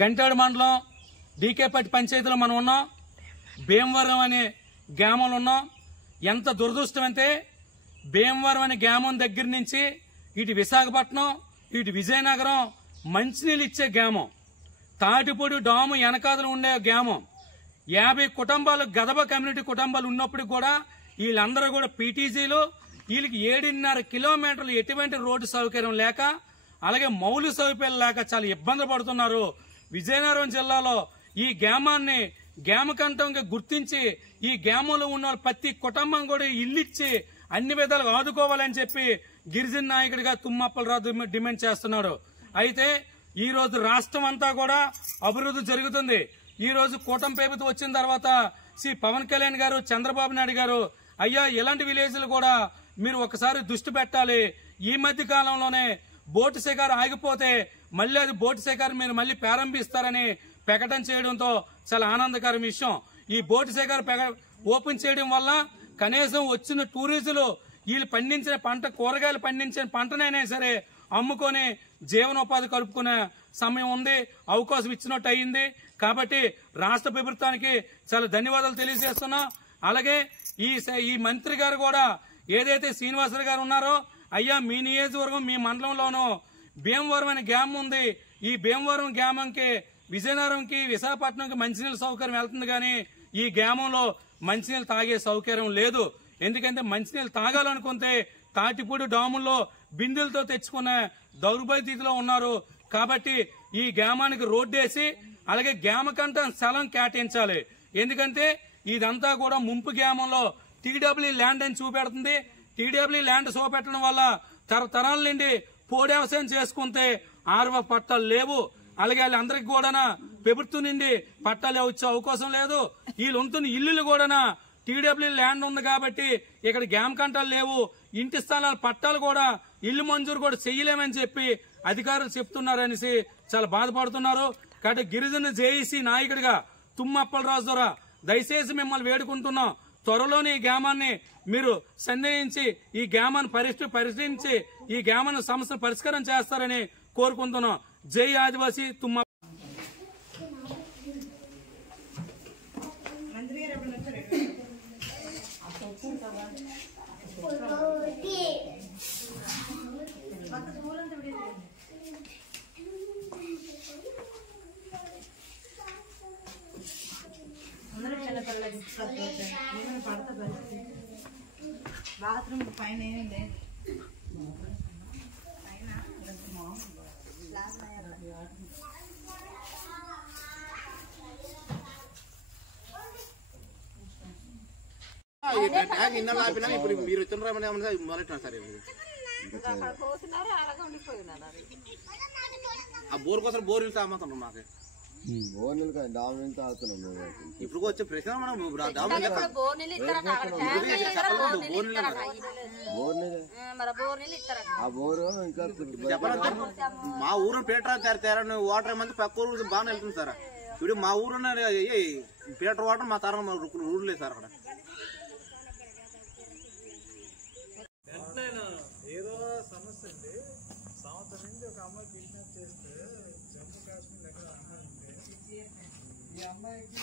గంటాడు మండలం డీకేపట్టి పంచాయతీలో మనం ఉన్నాం. భీమవరం అనే గ్రామంలో ఉన్నాం. ఎంత దురదృష్టం అంటే భీమవరం అనే గ్రామం దగ్గర నుంచి ఇటు విశాఖపట్నం, ఇటు విజయనగరం మంచినీళ్ళు ఇచ్చే గ్రామం. తాటిపూడి డాము వెనకాదలు ఉండే గ్రామం. 50 కుటుంబాలు గదబ కమ్యూనిటీ కుటుంబాలు ఉన్నప్పుడు కూడా వీళ్ళందరూ కూడా పీటీజీలు. వీళ్ళకి 7.5 కిలోమీటర్లు ఎటువంటి రోడ్డు సౌకర్యం లేక, అలాగే మౌలిక సౌకర్యాలు లేక చాలా ఇబ్బంది పడుతున్నారు. విజయనగరం జిల్లాలో ఈ గ్రామాన్ని గ్రామకంఠంగా గుర్తించి ఈ గ్రామంలో ఉన్న ప్రతి కుటుంబం కూడా ఇల్లిచ్చి అన్ని విధాలుగా ఆదుకోవాలని చెప్పి గిరిజన నాయకుడిగా తుమ్మప్పలరాజు డిమాండ్ చేస్తున్నాడు. అయితే ఈ రోజు రాష్ట్రం అంతా కూడా అభివృద్ధి జరుగుతుంది. ఈ రోజు కూటమి ప్రభుత్వం వచ్చిన తర్వాత శ్రీ పవన్ కళ్యాణ్ గారు, చంద్రబాబు నాయుడు గారు, అయ్యా ఇలాంటి విలేజ్లు కూడా మీరు ఒకసారి దృష్టి పెట్టాలి. ఈ మధ్య కాలంలోనే బోటు శికారు ఆగిపోతే మళ్ళీ అది బోటు శికారు మీరు మళ్ళీ ప్రారంభిస్తారని ప్రకటన చేయడంతో చాలా ఆనందకరం విషయం. ఈ బోటు శికారు ఓపెన్ చేయడం వల్ల కనీసం వచ్చిన టూరిస్టులు వీళ్ళు పండించిన పంట, కూరగాయలు పండించిన పంటనైనా సరే అమ్ముకొని జీవనోపాధి కలుపుకునే సమయం ఉంది, అవకాశం ఇచ్చినట్టు అయింది. కాబట్టి రాష్ట్ర ప్రభుత్వానికి చాలా ధన్యవాదాలు తెలియజేస్తున్నాం. అలాగే ఈ మంత్రి గారు కూడా ఏదైతే శ్రీనివాసరావు గారు ఉన్నారో, అయ్యా మీ నియోజకవర్గం మీ మండలంలోనూ భీమవరం అనే గ్రామం ఉంది. ఈ భీమవరం గ్రామంకి విజయనగరంకి విశాఖపట్నంకి మంచినీళ్ళ సౌకర్యం వెళ్తుంది, కానీ ఈ గ్రామంలో మంచినీళ్ళు తాగే సౌకర్యం లేదు. ఎందుకంటే మంచినీళ్ళు తాగాలనుకుంటే తాటిపూడి డాముల్లో బిందెలతో తెచ్చుకునే దౌర్భాగ్యస్థితిలో ఉన్నారు. కాబట్టి ఈ గ్రామానికి రోడ్డు వేసి అలాగే గ్రామకంఠం స్థలం కేటాయించాలి. ఎందుకంటే ఇదంతా కూడా ముంపు గ్రామంలో టీడబ్ల్యూ ల్యాండ్ అని చూపెడుతుంది. టీడబ్ల్యూ ల్యాండ్ చూపెట్టడం వల్ల తరతరాల నుండి పోడు వ్యవసాయం చేసుకుంటే ఆర్వ పట్టాలు లేవు. అలాగే వాళ్ళందరికీ కూడా ప్రభుత్వం నుండి పట్టాలు వచ్చే అవకాశం లేదు. వీళ్ళు ఉంటున్న ఇల్లులు కూడా టీడబ్ల్యూ ల్యాండ్ ఉంది కాబట్టి ఇక్కడ గ్రామకంఠాలు లేవు. ఇంటి స్థలాల పట్టాలు కూడా ఇల్లు మంజూరు కూడా చెయ్యలేమని చెప్పి అధికారులు చెప్తున్నారనేసి చాలా బాధపడుతున్నారు. కాబట్టి గిరిజన జేఏసీ నాయకుడిగా తుమ్మప్పలరాజు ద్వారా దయచేసి మిమ్మల్ని వేడుకుంటున్నాం, త్వరలోనే ఈ గ్రామాన్ని మీరు సన్నిహించి ఈ గ్రామాన్ని పరిశీలించి ఈ గ్రామాన్ని సమస్యను పరిష్కారం చేస్తారని కోరుకుంటున్నాం. జై ఆదివాసీ తుమ్మ. బాత్రూమ్ పైన ఏమీ లేదు. ఇప్పుడు మీరు వచ్చిన మొదలెట్టినా సరే ఆ బోర్ కోసం బోర్ వెళ్తే అమ్ముతున్నాం. మాకు ఇప్పుడు వచ్చే ప్రశ్న మనం చెప్పాలంటే మా ఊరు పీటర్ తేరని వాటర్ ఏమంటే పక్క ఊరు బాగానే వెళ్తుంది సార్. ఇప్పుడు మా ఊరు పీటర్ వాటర్ మా తరం ఊరు లేదు సార్. అక్కడ ఏదో సమస్య అండి. సంవత్సరం నుంచి ఒక అమ్మాయి కిడ్నాప్ చేస్తే జమ్మూ కాశ్మీర్ దగ్గర అమ్మాయి ఉంటే ఈ అమ్మాయికి